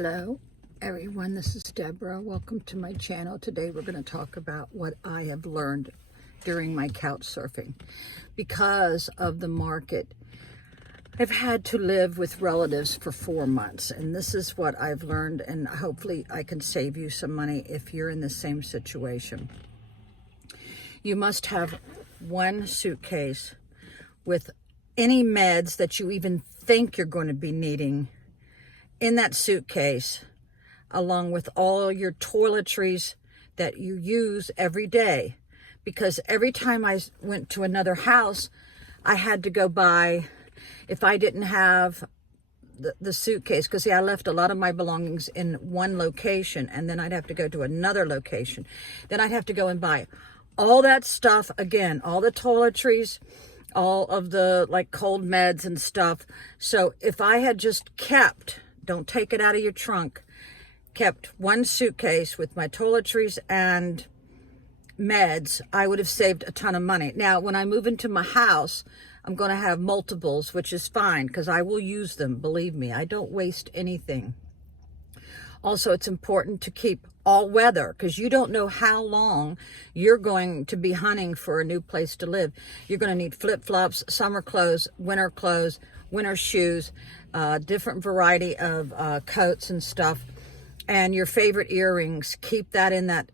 Hello everyone, this is Deborah. Welcome to my channel. Today we're going to talk about what I have learned during my couch surfing. Because of the market, I've had to live with relatives for 4 months, and this is what I've learned, and hopefully I can save you some money if you're in the same situation. You must have one suitcase with any meds that you even think you're going to be needing in that suitcase, along with all your toiletries that you use every day. Because every time I went to another house, I had to go buy, if I didn't have the suitcase, because I left a lot of my belongings in one location, and then I'd have to go to another location. Then I'd have to go and buy all that stuff again, all the toiletries, all of the like cold meds and stuff. So if I had just kept, don't take it out of your trunk, kept one suitcase with my toiletries and meds, I would have saved a ton of money. Now, when I move into my house, I'm going to have multiples, which is fine because I will use them. Believe me, I don't waste anything. Also, it's important to keep all weather because you don't know how long you're going to be hunting for a new place to live. You're going to need flip-flops, summer clothes, winter shoes, different variety of coats and stuff, and your favorite earrings. Keep that in that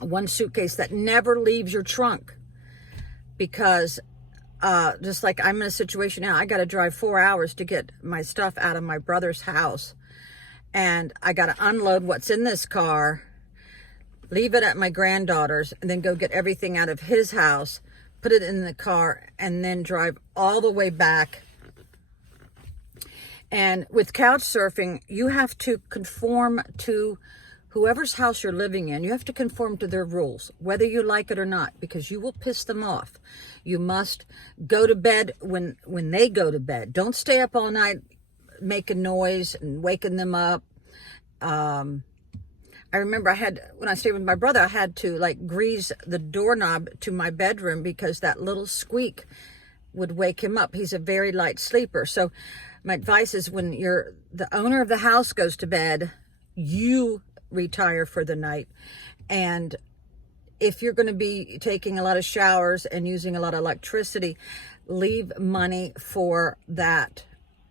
one suitcase that never leaves your trunk, because just like I'm in a situation now, I got to drive 4 hours to get my stuff out of my brother's house, and I got to unload what's in this car, leave it at my granddaughter's, and then go get everything out of his house, put it in the car, and then drive all the way back. And with couch surfing, you have to conform to whoever's house you're living in. You have to conform to their rules, whether you like it or not, because you will piss them off. You must go to bed when they go to bed. Don't stay up all night making noise and waking them up. I remember when I stayed with my brother, I had to like grease the doorknob to my bedroom because that little squeak would wake him up. He's a very light sleeper. So my advice is, when the owner of the house goes to bed, you retire for the night. And if you're going to be taking a lot of showers and using a lot of electricity, leave money for that.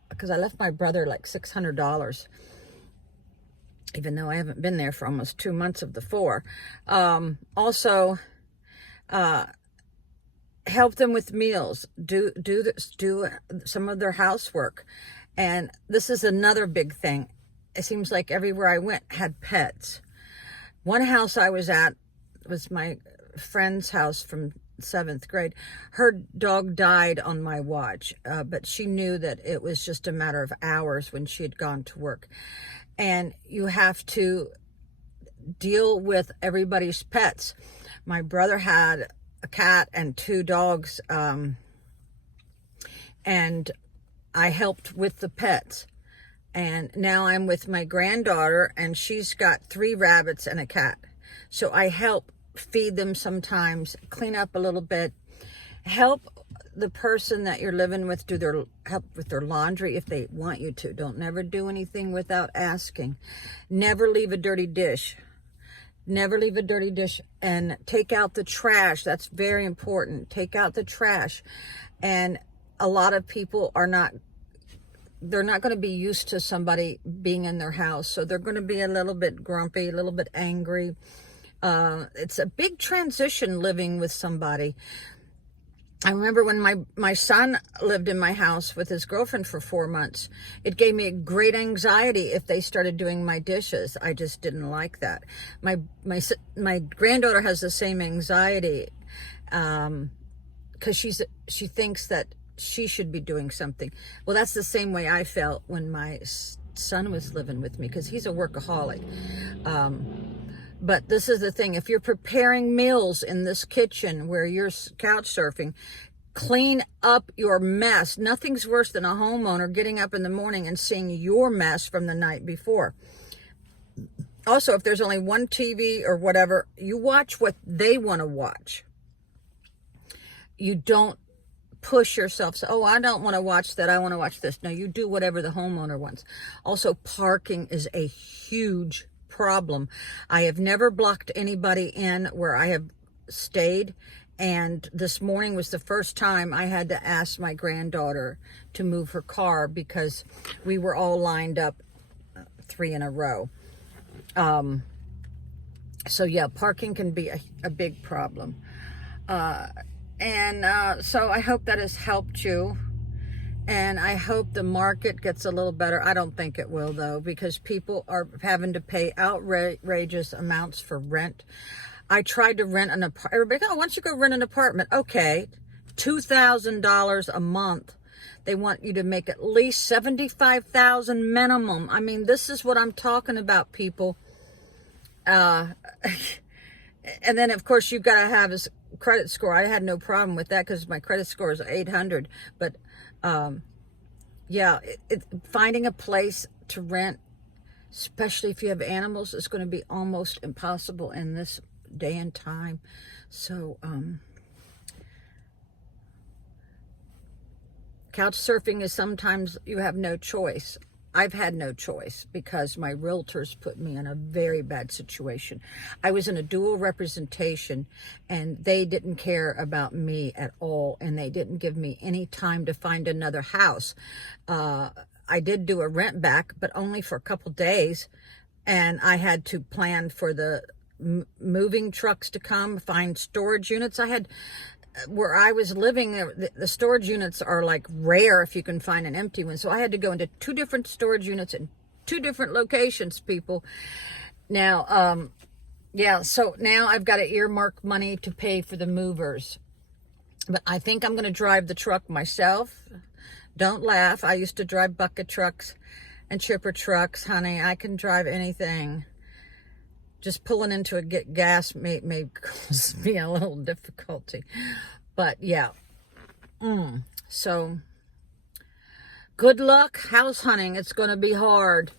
Because I left my brother like $600, even though I haven't been there for almost 2 months of the 4. Also, help them with meals. Do some of their housework. And this is another big thing. It seems like everywhere I went had pets. One house I was at was my friend's house from 7th grade. Her dog died on my watch, but she knew that it was just a matter of hours when she had gone to work. And you have to deal with everybody's pets. My brother had a cat and 2 dogs, and I helped with the pets. And now I'm with my granddaughter, and she's got 3 rabbits and a cat. So I help feed them sometimes, clean up a little bit, help the person that you're living with help with their laundry if they want you to. Don't never do anything without asking. Never leave a dirty dish. Never leave a dirty dish. And take out the trash. That's very important. Take out the trash. And a lot of people they're not going to be used to somebody being in their house. So they're going to be a little bit grumpy, a little bit angry. It's a big transition living with somebody. I remember when my son lived in my house with his girlfriend for 4 months, it gave me great anxiety if they started doing my dishes. I just didn't like that. My granddaughter has the same anxiety, because she thinks that she should be doing something. Well, that's the same way I felt when my son was living with me, because he's a workaholic. But this is the thing. If you're preparing meals in this kitchen where you're couch surfing, clean up your mess. Nothing's worse than a homeowner getting up in the morning and seeing your mess from the night before. Also, if there's only one TV or whatever, you watch what they want to watch. You don't push yourself. So, oh, I don't want to watch that. I want to watch this. No, you do whatever the homeowner wants. Also, parking is a huge problem. I have never blocked anybody in where I have stayed. And this morning was the first time I had to ask my granddaughter to move her car because we were all lined up 3 in a row. So yeah, parking can be a big problem. So I hope that has helped you. And I hope the market gets a little better. I don't think it will, though, because people are having to pay outrageous amounts for rent. I tried to rent an apartment. Everybody, oh, why don't you go rent an apartment? Okay, $2,000 a month. They want you to make at least $75,000 minimum. I mean, this is what I'm talking about, people. And then, of course, you've got to have a credit score. I had no problem with that because my credit score is 800. But, yeah, finding a place to rent, especially if you have animals, is going to be almost impossible in this day and time. So, couch surfing is sometimes you have no choice. I've had no choice because my realtors put me in a very bad situation. I was in a dual representation and they didn't care about me at all, and they didn't give me any time to find another house. I did do a rent back, but only for a couple days, and I had to plan for the moving trucks to come, find storage units. I had, where I was living, the storage units are like rare if you can find an empty one. So I had to go into 2 different storage units in 2 different locations, people. Now, yeah, so now I've got to earmark money to pay for the movers. But I think I'm going to drive the truck myself. Don't laugh. I used to drive bucket trucks and chipper trucks, honey. I can drive anything. Just pulling into a gas may cause me a little difficulty. But yeah. So good luck house hunting. It's going to be hard.